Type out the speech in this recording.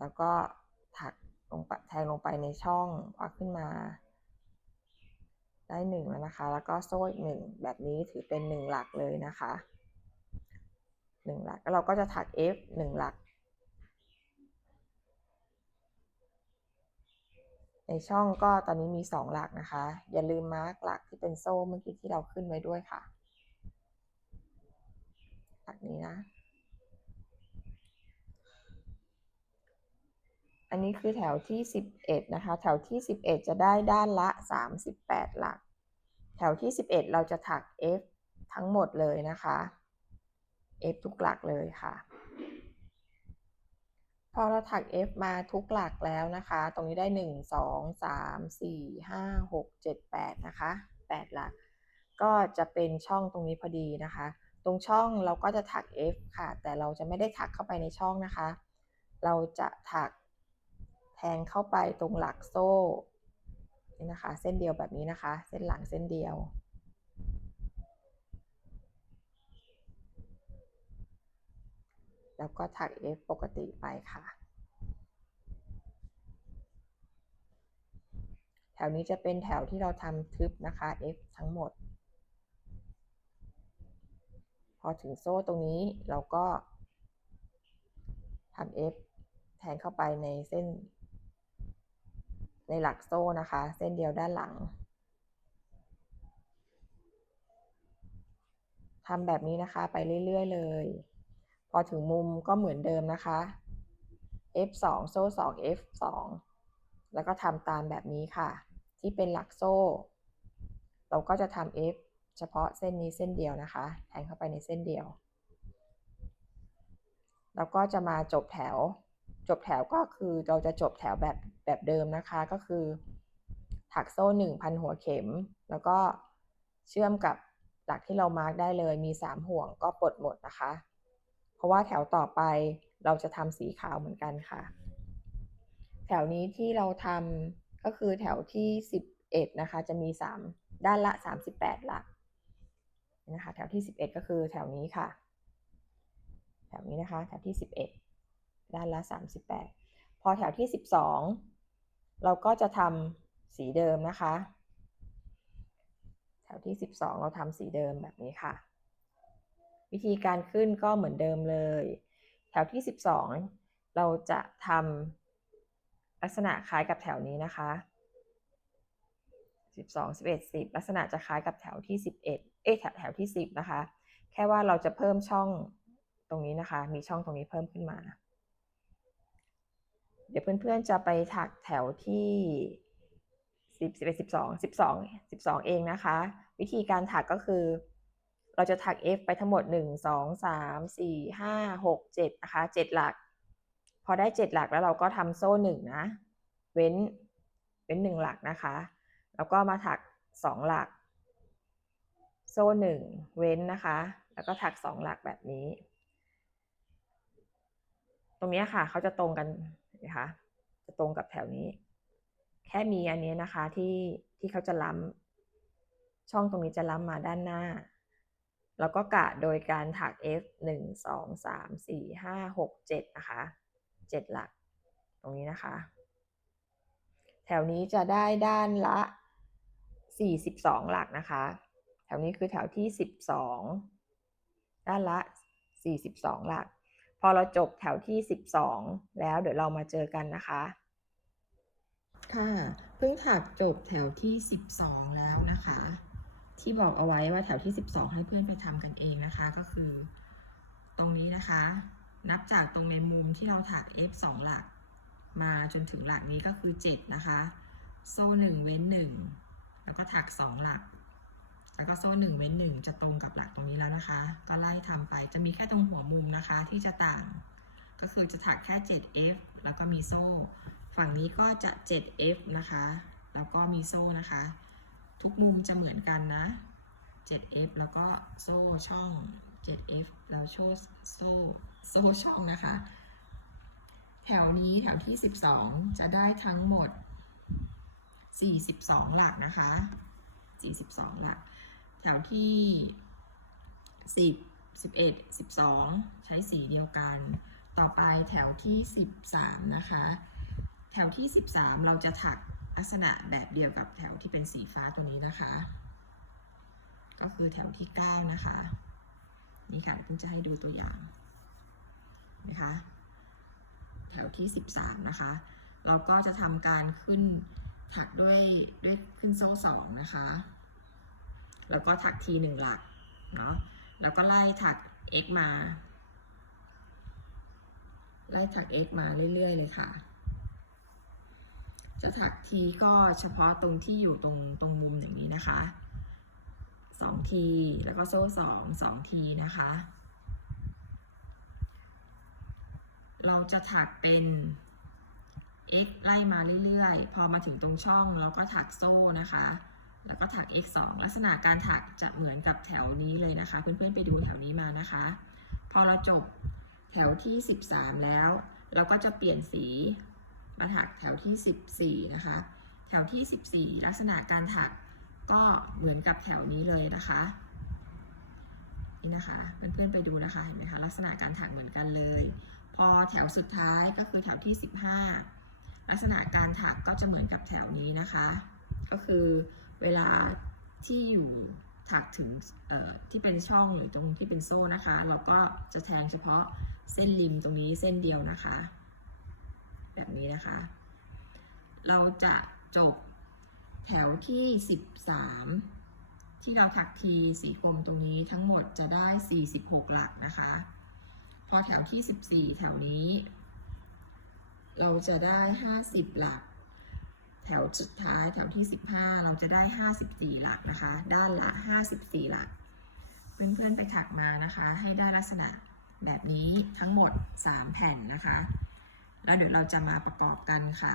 แล้วก็ถักลงไปแทงลงไปในช่องควักขึ้นมา ได้หนึ่งแล้วนะคะ แล้วก็โซ่อีกหนึ่งแบบนี้ถือเป็นหนึ่งหลักเลยนะคะหนึ่งหลักแล้วเราก็จะถัก F หนึ่งหลัก ในช่องก็ตอนนี้มีสองหลักนะคะ อย่าลืมมาร์กหลักที่เป็นโซ่เมื่อกี้ที่เราขึ้นไว้ด้วยค่ะ หลักนี้นะ อั นี้คือแถวที่ 11 นะคะ แถวที่ 11 จะได้ด้านละ 38 หลัก แถวที่ 11 เราจะถัก F ทั้งหมดเลยนะคะ F ทุกหลักเลยค่ะ พอเราถัก F มาทุกหลักแล้วนะคะ ตรงนี้ได้ 1 2 3 4 5 6 7 8 นะคะ 8 หลัก ก็จะเป็นช่องตรงนี้พอดีนะคะ ตรงช่องเราก็จะถัก F ค่ะ แต่เราจะไม่ได้ถักเข้าไปในช่องนะคะเราจะถัก แทงเข้าไปตรงหลักโซ่นี่นะคะ เส้นเดียวแบบนี้นะคะ เส้นหลังเส้นเดียว แล้วก็ถัก F ปกติไปค่ะ แถวนี้จะเป็นแถวที่เราทำทึบนะคะ F ทั้งหมด พอถึงโซ่ตรงนี้เราก็ทำ F แทงเข้าไปในเส้น ในหลักโซ่นะคะ เส้นเดียวด้านหลังทำแบบนี้นะคะไปเรื่อย ๆ เลย พอถึงมุมก็เหมือนเดิมนะคะ F2 โซ่2 F2 แล้วก็ทำตามแบบนี้ค่ะ ที่เป็นหลักโซ่ เราก็จะทำ F เฉพาะเส้นนี้เส้นเดียวนะคะ แทงเข้าไปในเส้นเดียว แล้วก็จะมาจบแถว จบแถวก็คือเราจะจบแถวแบบแบบเดิมนะคะก็คือ ถักโซ่หนึ่งพันหัวเข็ม แล้วก็เชื่อมกับหลักที่เรามาร์กได้เลยมีสามห่วงก็ปลดหมดนะคะ เพราะว่าแถวต่อไปเราจะทำสีขาวเหมือนกันค่ะ แถวนี้ที่เราทำก็คือแถวที่สิบเอ็ดนะคะ จะมีสามด้านละสามสิบแปดหลักนะคะ แถวที่สิบเอ็ดก็คือแถวนี้ค่ะ แถวนี้นะคะ แถวที่สิบเอ็ด ด้านละสามสิบแปดพอแถวที่สิบสองเราก็จะทำสีเดิมนะคะ แถวที่สิบสองเราทำสีเดิมแบบนี้ค่ะ วิธีการขึ้นก็เหมือนเดิมเลย แถวที่ 12 เราจะทำลักษณะคล้ายกับแถวนี้นะคะ12 11 10 ลักษณะจะคล้ายกับแถวที่ 11 เอ๊ะแถวแถวที่ 10 นะคะ แค่ว่าเราจะเพิ่มช่องตรงนี้นะคะ มีช่องตรงนี้เพิ่มขึ้นมา เดี๋ยวเพื่อนๆจะไปถักแถวที่10 11 12 12 12เองนะคะ วิธีการถักก็คือ เราจะถัก F ไปทั้งหมด1 2 3 4 5 6 7นะคะ7หลัก พอได้7หลักแล้วเราก็ทำโซ่1นะ เว้นเว้น1หลักนะคะ แล้วก็มาถัก2หลัก โซ่1เว้นนะคะ แล้วก็ถัก2หลักแบบนี้ ตรงนี้ค่ะเขาจะตรงกัน นะคะจะตรงกับแถวนี้ แค่มีอันนี้นะคะที่ที่เขาจะล้ำช่องตรงนี้จะล้ำมาด้านหน้า แล้วก็กะโดยการถัก F 1 2 3 4 5 6 7นะคะ7หลัก ตรงนี้นะคะ แถวนี้จะได้ด้านละ 42 หลักนะคะ แถวนี้คือแถวที่ 12 ด้านละ 42 หลัก พอเราจบแถวที่ 12 แล้วเดี๋ยวเรามาเจอกันนะคะ ค่ะ เพิ่งถักจบแถวที่ 12 แล้วนะคะ ที่บอกเอาไว้ว่าแถวที่ 12 ให้เพื่อนไปทำกันเองนะคะ ก็คือ ตรงนี้นะคะ นับจากตรงในมุมที่เราถัก F 2 หลัก มาจนถึงหลักนี้ก็คือ 7 นะคะ โซ่1เว้น1 แล้วก็ถัก 2 หลัก แล้วก็โซ่1เว้น1จะตรงกับหลักตรงนี้แล้วนะคะ ก็ไล่ทำไปจะมีแค่ตรงหัวมุมนะคะที่จะต่าง ก็คือจะถักแค่ 7F แล้วก็มีโซ่ ฝั่งนี้ก็จะ 7F นะคะ แล้วก็มีโซ่นะคะ ทุกมุมจะเหมือนกันนะ 7F แล้วก็โซ่ช่อง 7F แล้วโซ่โซ่โซ่ช่องนะคะ แถวนี้แถวที่ 12 จะได้ทั้งหมด 42 หลักนะคะ 42 หลัก แถวที่10 11 12ใช้สีเดียวกัน ต่อไปแถวที่13นะคะ แถวที่13เราจะถักลักษณะแบบเดียวกับแถวที่เป็นสีฟ้าตัวนี้นะคะ ก็คือแถวที่9นะคะ นี่ค่ะเพิ่งจะให้ดูตัวอย่างนะคะแถวที่ 13 นะคะ เราก็จะทำการขึ้นถักด้วยด้วยขึ้นโซ่สองนะคะ แล้วก็ถักทีหนึ่งหลักเนาะแล้วก็ไล่ถัก x มา ไล่ถัก x มาเรื่อยๆเลยค่ะ จะถักทีก็เฉพาะตรงที่อยู่ตรงตรงมุมอย่างนี้นะคะสองทีแล้วก็โซ่สองสองทีนะคะ เราจะถักเป็น x ไล่มาเรื่อยๆ พอมาถึงตรงช่องเราก็ถักโซ่นะคะ แล้วก็ถัก x 2ลักษณะการถักจะเหมือนกับแถวนี้เลยนะคะ เพื่อนๆไปดูแถวนี้มานะคะ พอเราจบแถวที่ 13 แล้ว เราก็จะเปลี่ยนสีมาถักแถวที่ 14 นะคะ แถวที่ 14 ลักษณะการถักก็เหมือนกับแถวนี้เลยนะคะนี่นะคะเพื่อนๆไปดูนะคะเห็นไหมคะลักษณะการถักเหมือนกันเลย พอแถวสุดท้ายก็คือแถวที่ 15 ลักษณะการถักก็จะเหมือนกับแถวนี้นะคะ ก็คือ เวลาที่อยู่ถักถึงที่เป็นช่องหรือตรงที่เป็นโซ่นะคะ เราก็จะแทงเฉพาะเส้นริมตรงนี้เส้นเดียวนะคะ แบบนี้นะคะ เราจะจบแถวที่ 13 ที่เราถักทีสีกลมตรงนี้ทั้งหมดจะได้ 46 หลักนะคะ พอแถวที่ 14 แถวนี้ เราจะได้ 50 หลัก ถวสุดท้ายแถวที่ 15 เราจะได้ 54 หลักนะคะ ด้านละ 54 หลัก เพื่อนๆไปถักมานะคะ ให้ได้ลักษณะแบบนี้ทั้งหมด 3 แผ่นนะคะ แล้วเดี๋ยวเราจะมาประกอบกันค่ะ